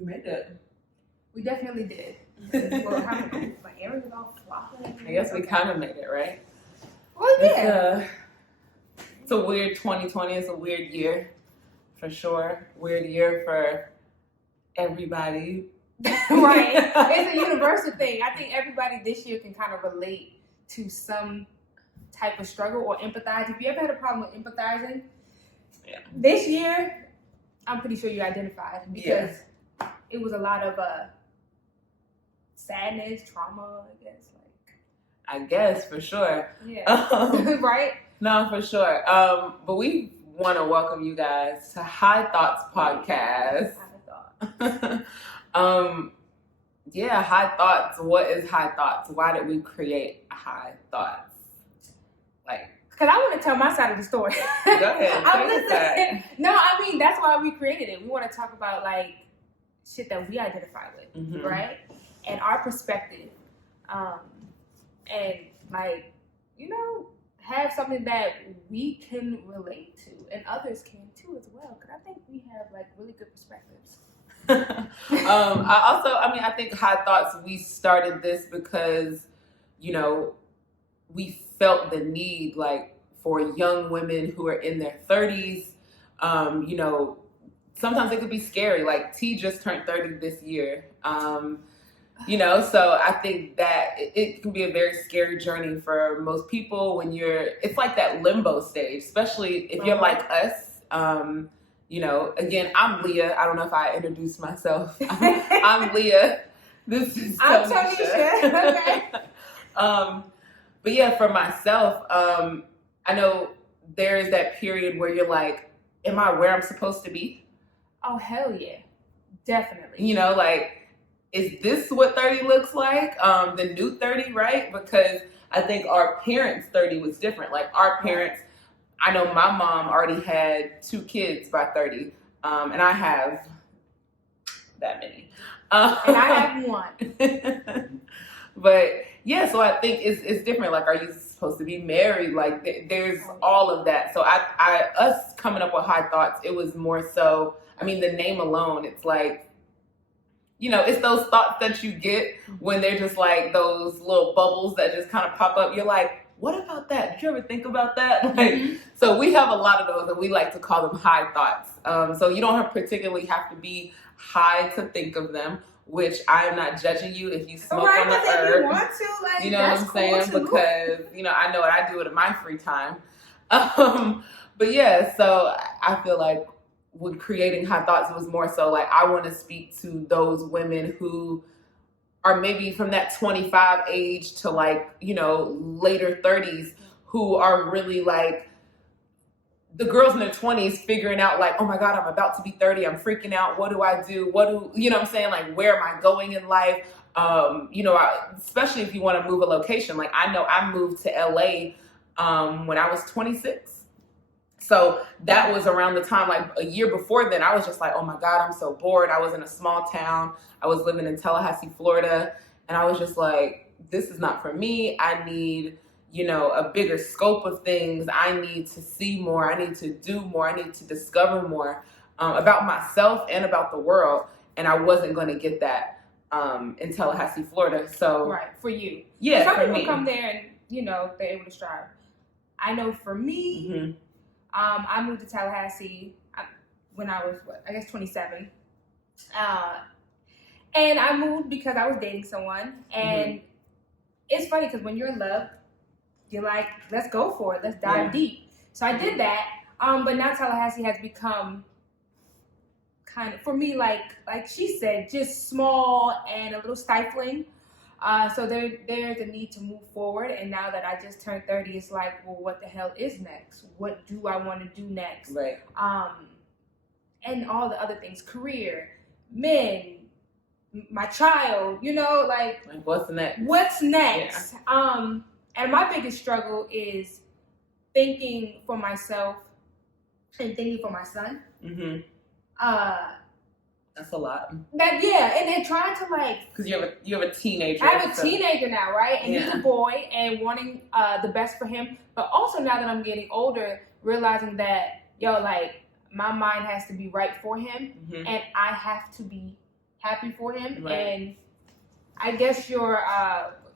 We made it. We definitely did. Well, my hair was all flopping. I guess we kind of made it, right? Well, yeah. It's a weird 2020. It's a weird year, for sure. Weird year for everybody. Right. It's a universal thing. I think everybody this year can kind of relate to some type of struggle or empathize. If you ever had a problem with empathizing, this year, I'm pretty sure you identified because it was a lot of sadness, trauma, I guess, for sure. Yeah. Right? No, for sure. But we want to welcome you guys to High Thoughts Podcast. High Thoughts. What is High Thoughts? Why did we create High Thoughts? Because I want to tell my side of the story. Go ahead. No, I mean, that's why we created it. We want to talk about, shit that we identify with, right? And our perspective. And, have something that we can relate to and others can, too, as well. Because I think we have, really good perspectives. I think High Thoughts, we started this because, we felt the need, for young women who are in their 30s. Sometimes it could be scary. T just turned 30 this year. So I think that it can be a very scary journey for most people when it's like that limbo stage, especially if you're like us. Again, I'm Leah. I don't know if I introduced myself. I'm Leah. This is I'm Tanisha. Okay. But yeah, for myself, I know there is that period where you're like, am I where I'm supposed to be? Oh, hell yeah. Definitely. Is this what 30 looks like? The new 30, right? Because I think our parents' 30 was different. Our parents, I know my mom already had 2 kids by 30, and I have that many. And I have 1. But yeah, so I think it's different. Are you supposed to be married? There's all of that. So us coming up with High Thoughts, it was more so, the name alone, it's it's those thoughts that you get when they're just those little bubbles that just kind of pop up. You're like, what about that? Did you ever think about that? So we have a lot of those, and we like to call them high thoughts. So you don't particularly have to be high to think of them, which I am not judging you if you smoke on the herb. You want to, you know what I'm saying? Cool because, I know what I do in my free time. But yeah, so I feel like when creating High Thoughts, it was more so I want to speak to those women who are maybe from that 25 age to later 30s who are really the girls in their 20s figuring out oh my God, I'm about to be 30. I'm freaking out. What do I do? You know what I'm saying? Where am I going in life? Especially if you want to move a location. I know I moved to LA when I was 26. So that was around the time, a year before then, I was just oh my God, I'm so bored. I was in a small town. I was living in Tallahassee, Florida. And I was just this is not for me. I need, a bigger scope of things. I need to see more. I need to do more. I need to discover more about myself and about the world. And I wasn't going to get that in Tallahassee, Florida. So right, for you. Yeah, some for people me. Come there and, they're able to strive. I know for me, I moved to Tallahassee when I was, 27. And I moved because I was dating someone. And it's funny because when you're in love, you're let's go for it. Let's dive deep. So I did that. But now Tallahassee has become kind of, for me, like she said, just small and a little stifling. So there's a need to move forward. And now that I just turned 30, it's well, what the hell is next? What do I want to do next? Right. And all the other things, career, men, my child, what's next? What's next? Yeah. And my biggest struggle is thinking for myself and thinking for my son. That's a lot. And trying to because you have a teenager. I have a teenager now, right? And he's a boy, and wanting the best for him. But also now that I'm getting older, realizing that my mind has to be right for him, and I have to be happy for him, Right. and I guess your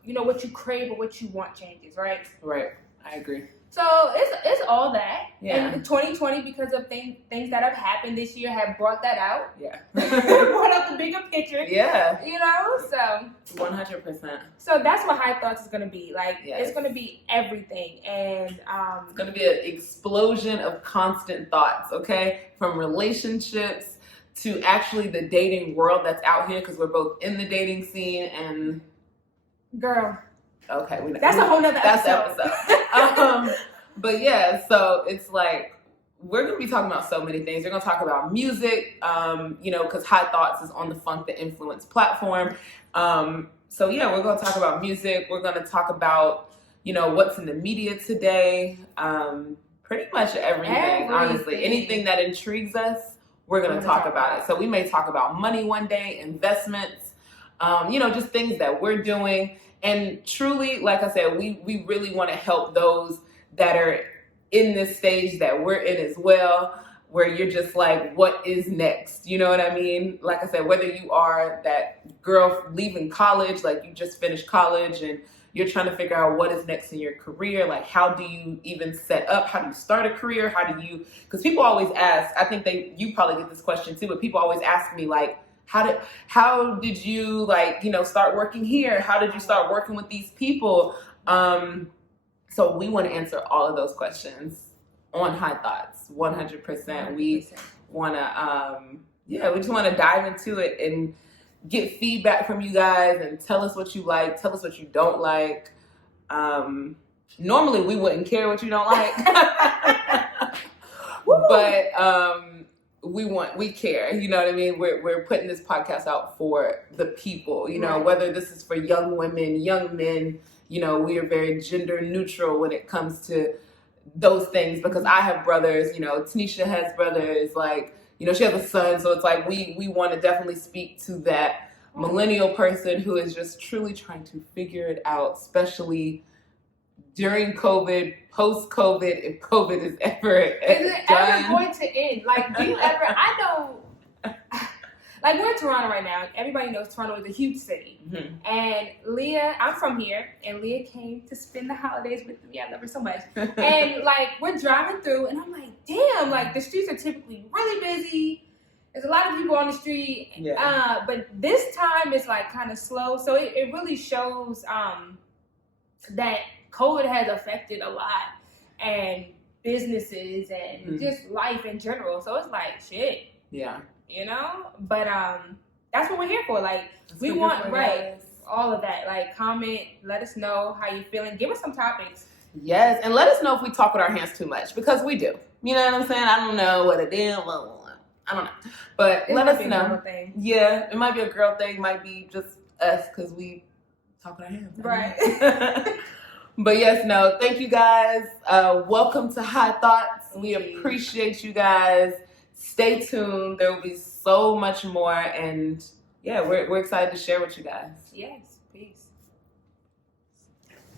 what you crave or what you want changes, right? Right. I agree. So it's all that. Yeah. And 2020, because of things that have happened this year, have brought that out. Yeah. Brought out the bigger picture. Yeah. So 100%. So that's what High Thoughts is gonna be. Like, Yes. it's gonna be everything, and it's gonna be an explosion of constant thoughts. Okay, from relationships to actually the dating world that's out here, because we're both in the dating scene. And girl, okay, that's a whole nother that's episode. the episode. But yeah, so it's like we're gonna be talking about so many things. We're gonna talk about music, because High Thoughts is on the Funk the Influence platform. So yeah, we're gonna talk about music. We're gonna talk about what's in the media today. Pretty much everything, honestly. Anything that intrigues us, we're gonna talk about it. So we may talk about money one day, investments, just things that we're doing. And truly, like I said, we really want to help those that are in this stage that we're in as well, where you're just like, what is next? You know what I mean? Like I said, whether you are that girl leaving college, like you just finished college and you're trying to figure out what is next in your career, like how do you even set up, how do you start a career, because people always ask, I think you probably get this question too, but people always ask me like, how did you start working here? How did you start working with these people? So we want to answer all of those questions on High Thoughts, 100%. We want to, we just want to dive into it and get feedback from you guys and tell us what you like, tell us what you don't like. Normally we wouldn't care what you don't like, but we care, you know what I mean? We're putting this podcast out for the people, Right. Whether this is for young women, young men, we are very gender neutral when it comes to those things, because I have brothers, Tanisha has brothers, like, she has a son, so it's like we want to definitely speak to that millennial person who is just truly trying to figure it out, especially during COVID, post-COVID, if COVID is ever is it ever going to end? Like, do you ever? I know. Like, we're in Toronto right now. Everybody knows Toronto is a huge city. Mm-hmm. And Leah, I'm from here, and Leah came to spend the holidays with me. I love her so much. And, like, we're driving through, and I'm like, damn, like, the streets are typically really busy. There's a lot of people on the street. Yeah. But this time it's, like, kind of slow. So it really shows that COVID has affected a lot, and businesses and just life in general. So it's like, shit. Yeah. But that's what we're here for. Like, we want all of that. Like, comment, let us know how you're feeling. Give us some topics. Yes, and let us know if we talk with our hands too much, because we do. You know what I'm saying? I don't know what it is. I don't know. But let us know. Yeah, it might be a girl thing. It might be just us because we talk with our hands. Right. But yes, no, thank you guys. Welcome to High Thoughts. We appreciate you guys. Stay tuned. There will be so much more. And yeah, we're excited to share with you guys. Yes.